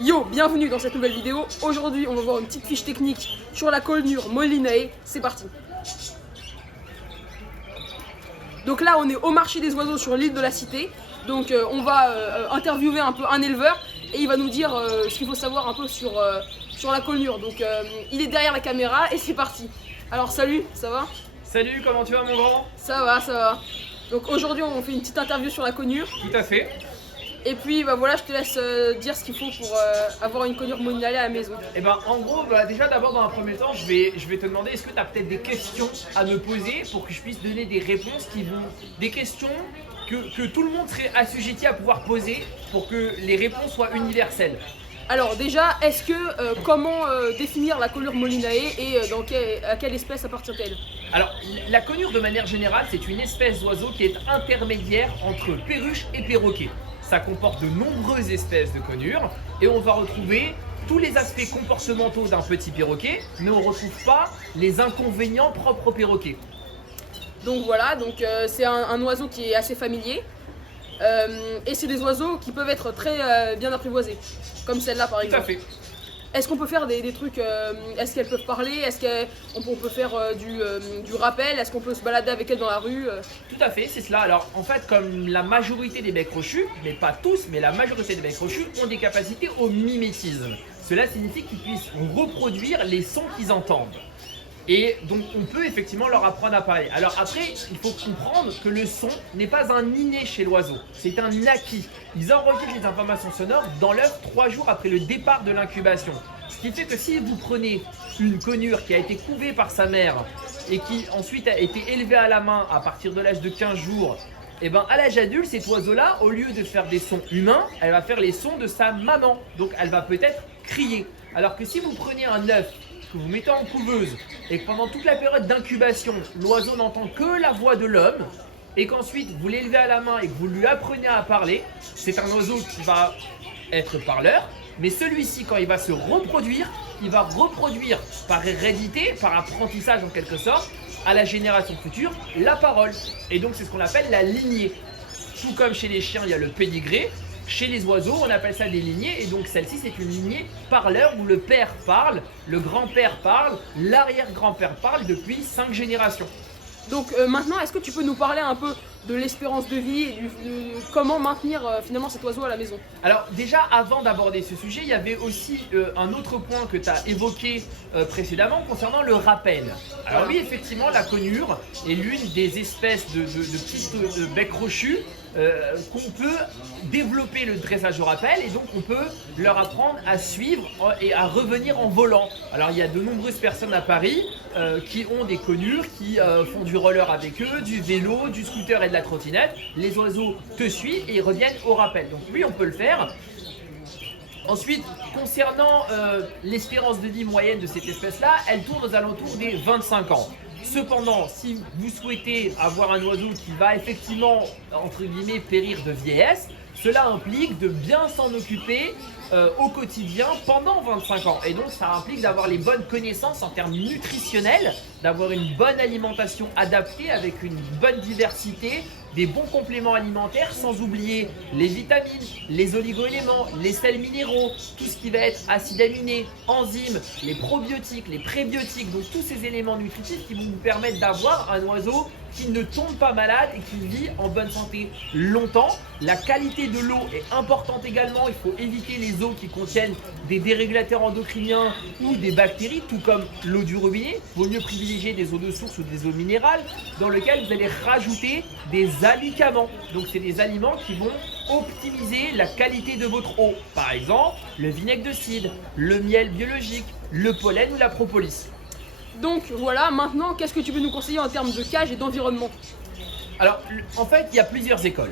Yo, bienvenue dans cette nouvelle vidéo. Aujourd'hui, on va voir une petite fiche technique sur la Colnure Molinae. C'est parti. Donc là, on est au marché des oiseaux sur l'île de la Cité. Donc on va interviewer un peu un éleveur et il va nous dire ce qu'il faut savoir un peu sur la Colnure. Donc il est derrière la caméra et c'est parti. Alors salut, ça va? Salut, comment tu vas mon grand? Ça va, ça va. Donc aujourd'hui, on fait une petite interview sur la Colnure. Tout à fait. Et puis bah voilà, je te laisse dire ce qu'il faut pour avoir une Colnure Molinae à la maison. Et ben en gros, déjà d'abord dans un premier temps, je vais te demander est-ce que tu as peut-être des questions à me poser pour que je puisse donner des réponses qui vont. Des questions que tout le monde serait assujetti à pouvoir poser pour que les réponses soient universelles. Alors déjà, est-ce que comment définir la Colnure Molinae et à quelle espèce appartient-elle? Alors, la conure de manière générale, c'est une espèce d'oiseau qui est intermédiaire entre perruche et perroquet. Ça comporte de nombreuses espèces de conures et on va retrouver tous les aspects comportementaux d'un petit perroquet, mais on ne retrouve pas les inconvénients propres au perroquet. Donc voilà, c'est un oiseau qui est assez familier et c'est des oiseaux qui peuvent être très bien apprivoisés, comme celle-là par exemple. Tout à fait. Est-ce qu'on peut faire des trucs, est-ce qu'elles peuvent parler, est-ce qu'on peut faire du rappel, est-ce qu'on peut se balader avec elles dans la rue Tout à fait, c'est cela. Alors en fait, comme la majorité des becs crochus, mais pas tous, mais la majorité des becs crochus ont des capacités au mimétisme. Cela signifie qu'ils puissent reproduire les sons qu'ils entendent. Et donc on peut effectivement leur apprendre à parler. Alors après, il faut comprendre que le son n'est pas un inné chez l'oiseau, c'est un acquis. Ils enregistrent les informations sonores dans l'œuf 3 jours après le départ de l'incubation. Ce qui fait que si vous prenez une conure qui a été couvée par sa mère et qui ensuite a été élevée à la main à partir de l'âge de 15 jours, et ben à l'âge adulte, cet oiseau-là, au lieu de faire des sons humains, elle va faire les sons de sa maman. Donc elle va peut-être crier. Alors que si vous prenez un œuf que vous mettez en couveuse et que pendant toute la période d'incubation, l'oiseau n'entend que la voix de l'homme et qu'ensuite vous l'élevez à la main et que vous lui apprenez à parler, c'est un oiseau qui va être parleur, mais celui-ci, quand il va se reproduire, il va reproduire par hérédité, par apprentissage en quelque sorte, à la génération future, la parole. Et donc c'est ce qu'on appelle la lignée. Tout comme chez les chiens, il y a le pédigré. Chez les oiseaux, on appelle ça des lignées, et donc celle-ci, c'est une lignée parleur où le père parle, le grand-père parle, l'arrière-grand-père parle depuis 5 générations. Donc maintenant, est-ce que tu peux nous parler un peu de l'espérance de vie et de comment maintenir finalement cet oiseau à la maison? Alors déjà, avant d'aborder ce sujet, il y avait aussi un autre point que tu as évoqué précédemment concernant le rappel. Alors oui, effectivement, la conure est l'une des espèces de petites becs crochus qu'on peut développer le dressage au rappel et donc on peut leur apprendre à suivre et à revenir en volant. Alors il y a de nombreuses personnes à Paris qui ont des conures, qui font du roller avec eux, du vélo, du scooter et de la trottinette. Les oiseaux te suivent et ils reviennent au rappel. Donc oui, on peut le faire. Ensuite, concernant l'espérance de vie moyenne de cette espèce-là, elle tourne aux alentours des 25 ans. Cependant, si vous souhaitez avoir un oiseau qui va effectivement, entre guillemets, périr de vieillesse, cela implique de bien s'en occuper au quotidien pendant 25 ans. Et donc ça implique d'avoir les bonnes connaissances en termes nutritionnels, d'avoir une bonne alimentation adaptée avec une bonne diversité, des bons compléments alimentaires, sans oublier les vitamines, les oligo-éléments, les sels minéraux, tout ce qui va être acides aminés, enzymes, les probiotiques, les prébiotiques, donc tous ces éléments nutritifs qui vont vous permettre d'avoir un oiseau qui ne tombe pas malade et qui vit en bonne santé longtemps. La qualité de l'eau est importante également, il faut éviter les eaux qui contiennent des dérégulateurs endocriniens ou des bactéries, tout comme l'eau du robinet. Il vaut mieux privilégier des eaux de source ou des eaux minérales dans lesquelles vous allez rajouter des alicaments. Donc c'est des aliments qui vont optimiser la qualité de votre eau. Par exemple, le vinaigre de cidre, le miel biologique, le pollen ou la propolis. Donc voilà, maintenant, qu'est-ce que tu peux nous conseiller en termes de cage et d'environnement? Alors, en fait, il y a plusieurs écoles.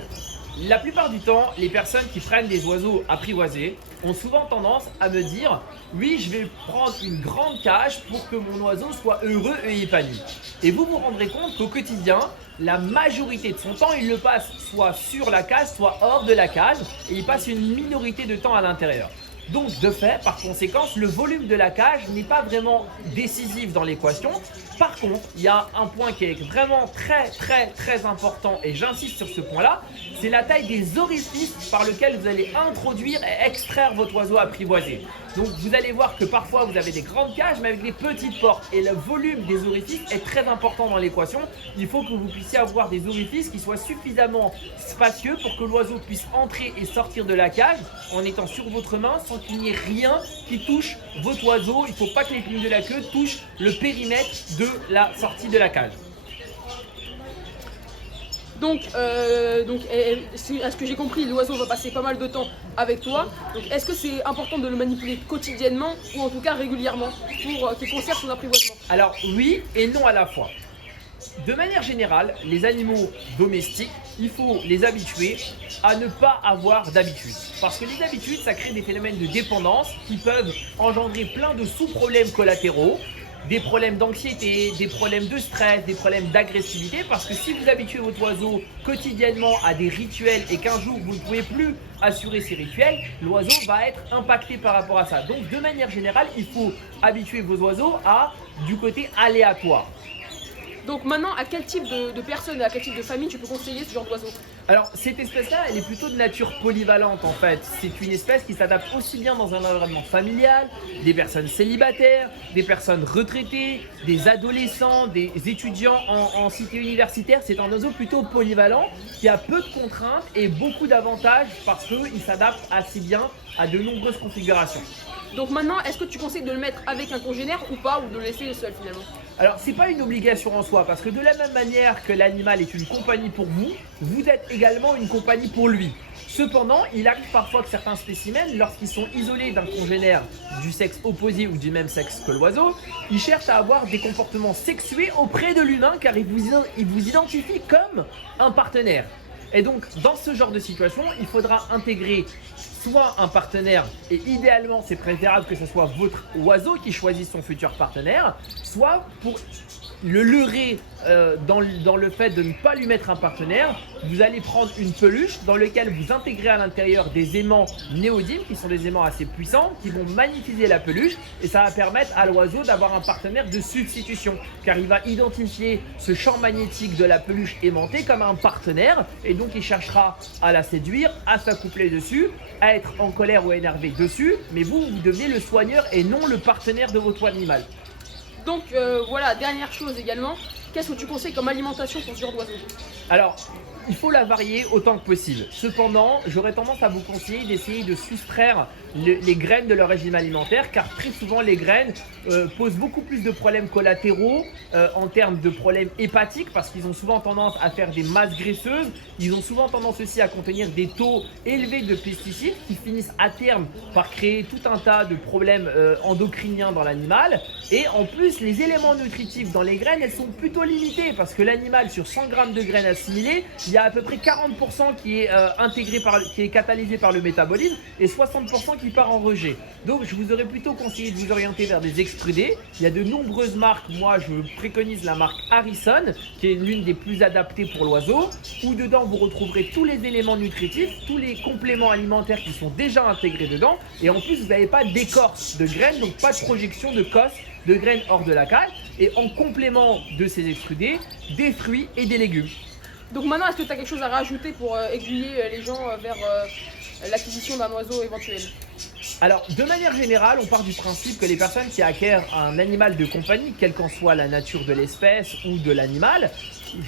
La plupart du temps, les personnes qui prennent des oiseaux apprivoisés ont souvent tendance à me dire « Oui, je vais prendre une grande cage pour que mon oiseau soit heureux et épanoui. » Et vous vous rendrez compte qu'au quotidien, la majorité de son temps, il le passe soit sur la cage, soit hors de la cage, et il passe une minorité de temps à l'intérieur. Donc de fait, par conséquence, le volume de la cage n'est pas vraiment décisif dans l'équation. Par contre, il y a un point qui est vraiment très important et j'insiste sur ce point-là, c'est la taille des orifices par lesquels vous allez introduire et extraire votre oiseau apprivoisé. Donc vous allez voir que parfois vous avez des grandes cages mais avec des petites portes et le volume des orifices est très important dans l'équation. Il faut que vous puissiez avoir des orifices qui soient suffisamment spacieux pour que l'oiseau puisse entrer et sortir de la cage en étant sur votre main sans qu'il n'y ait rien qui touche votre oiseau. Il ne faut pas que les plumes de la queue touchent le périmètre de la sortie de la cage. Donc, à ce que j'ai compris, l'oiseau va passer pas mal de temps avec toi. Donc, est-ce que c'est important de le manipuler quotidiennement ou en tout cas régulièrement pour qu'il conserve son apprivoisement? Alors oui et non à la fois. De manière générale, les animaux domestiques, il faut les habituer à ne pas avoir d'habitude. Parce que les habitudes, ça crée des phénomènes de dépendance qui peuvent engendrer plein de sous-problèmes collatéraux. Des problèmes d'anxiété, des problèmes de stress, des problèmes d'agressivité, parce que si vous habituez votre oiseau quotidiennement à des rituels et qu'un jour vous ne pouvez plus assurer ces rituels, l'oiseau va être impacté par rapport à ça. Donc de manière générale, il faut habituer vos oiseaux à du côté aléatoire. Donc maintenant, à quel type de personnes, à quel type de famille tu peux conseiller ce genre d'oiseau? Alors cette espèce-là, elle est plutôt de nature polyvalente en fait. C'est une espèce qui s'adapte aussi bien dans un environnement familial, des personnes célibataires, des personnes retraitées, des adolescents, des étudiants en cité universitaire. C'est un oiseau plutôt polyvalent qui a peu de contraintes et beaucoup d'avantages parce qu'il s'adapte assez bien à de nombreuses configurations. Donc maintenant, est-ce que tu conseilles de le mettre avec un congénère ou pas, ou de le laisser seul finalement? Alors, c'est pas une obligation en soi, parce que de la même manière que l'animal est une compagnie pour vous, vous êtes également une compagnie pour lui. Cependant, il arrive parfois que certains spécimens, lorsqu'ils sont isolés d'un congénère du sexe opposé ou du même sexe que l'oiseau, ils cherchent à avoir des comportements sexués auprès de l'humain car ils vous identifient comme un partenaire. Et donc, dans ce genre de situation, il faudra intégrer soit un partenaire, et idéalement, c'est préférable que ce soit votre oiseau qui choisisse son futur partenaire, soit pour le leurrer dans le fait de ne pas lui mettre un partenaire, vous allez prendre une peluche dans laquelle vous intégrez à l'intérieur des aimants néodymes, qui sont des aimants assez puissants, qui vont magnétiser la peluche, et ça va permettre à l'oiseau d'avoir un partenaire de substitution, car il va identifier ce champ magnétique de la peluche aimantée comme un partenaire, et donc il cherchera à la séduire, à s'accoupler dessus, à être en colère ou énervé dessus, mais vous devenez le soigneur et non le partenaire de votre animal. Donc voilà, dernière chose également, qu'est-ce que tu conseilles comme alimentation pour ce genre d'oiseau? Alors, il faut la varier autant que possible. Cependant, j'aurais tendance à vous conseiller d'essayer de soustraire les graines de leur régime alimentaire, car très souvent les graines posent beaucoup plus de problèmes collatéraux en termes de problèmes hépatiques, parce qu'ils ont souvent tendance à faire des masses graisseuses. Ils ont souvent tendance aussi à contenir des taux élevés de pesticides qui finissent à terme par créer tout un tas de problèmes endocriniens dans l'animal. Et en plus, les éléments nutritifs dans les graines, elles sont plutôt limitées, parce que l'animal, sur 100 grammes de graines assimilées, il y a à peu près 40% qui est qui est catalysé par le métabolisme et 60% qui part en rejet. Donc je vous aurais plutôt conseillé de vous orienter vers des extrudés. Il y a de nombreuses marques. Moi je préconise la marque Harrison, qui est l'une des plus adaptées pour l'oiseau, où dedans vous retrouverez tous les éléments nutritifs, tous les compléments alimentaires qui sont déjà intégrés dedans, et en plus vous n'avez pas d'écorce de graines, donc pas de projection de cosse de graines hors de la cage, et en complément de ces extrudés, des fruits et des légumes. Donc maintenant, est-ce que tu as quelque chose à rajouter pour aiguiller les gens vers l'acquisition d'un oiseau éventuel? Alors, de manière générale, on part du principe que les personnes qui acquièrent un animal de compagnie, quelle qu'en soit la nature de l'espèce ou de l'animal,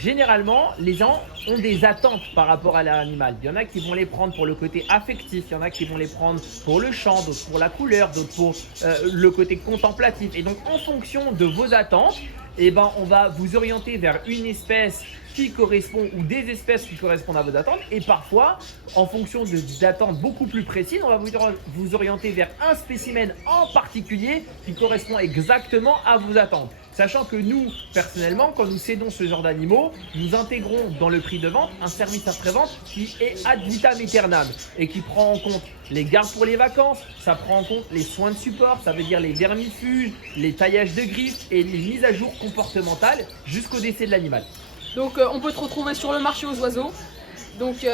généralement, les gens ont des attentes par rapport à l'animal. Il y en a qui vont les prendre pour le côté affectif, il y en a qui vont les prendre pour le chant, d'autres pour la couleur, d'autres pour le côté contemplatif. Et donc, en fonction de vos attentes, on va vous orienter vers une espèce qui correspond ou des espèces qui correspondent à vos attentes, et parfois en fonction d'attentes beaucoup plus précises, on va vous orienter vers un spécimen en particulier qui correspond exactement à vos attentes. Sachant que nous, personnellement, quand nous cédons ce genre d'animaux, nous intégrons dans le prix de vente un service après-vente qui est ad vitam aeternam et qui prend en compte les gardes pour les vacances, ça prend en compte les soins de support, ça veut dire les vermifuges, les taillages de griffes et les mises à jour comportementales jusqu'au décès de l'animal. Donc on peut te retrouver sur le marché aux oiseaux. Donc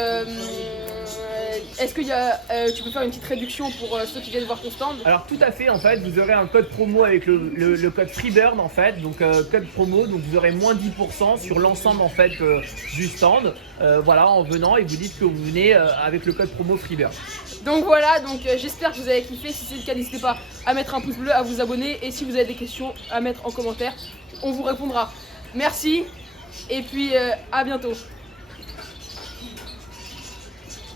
est-ce que tu peux faire une petite réduction pour ceux qui viennent voir ton stand? Alors tout à fait, en fait, vous aurez un code promo avec le code Freebird en fait, donc code promo, donc vous aurez moins 10% sur l'ensemble en fait du stand, voilà, en venant et vous dites que vous venez avec le code promo Freebird. Donc voilà, j'espère que vous avez kiffé. Si c'est le cas, n'hésitez pas à mettre un pouce bleu, à vous abonner et si vous avez des questions à mettre en commentaire, on vous répondra. Merci et puis à bientôt.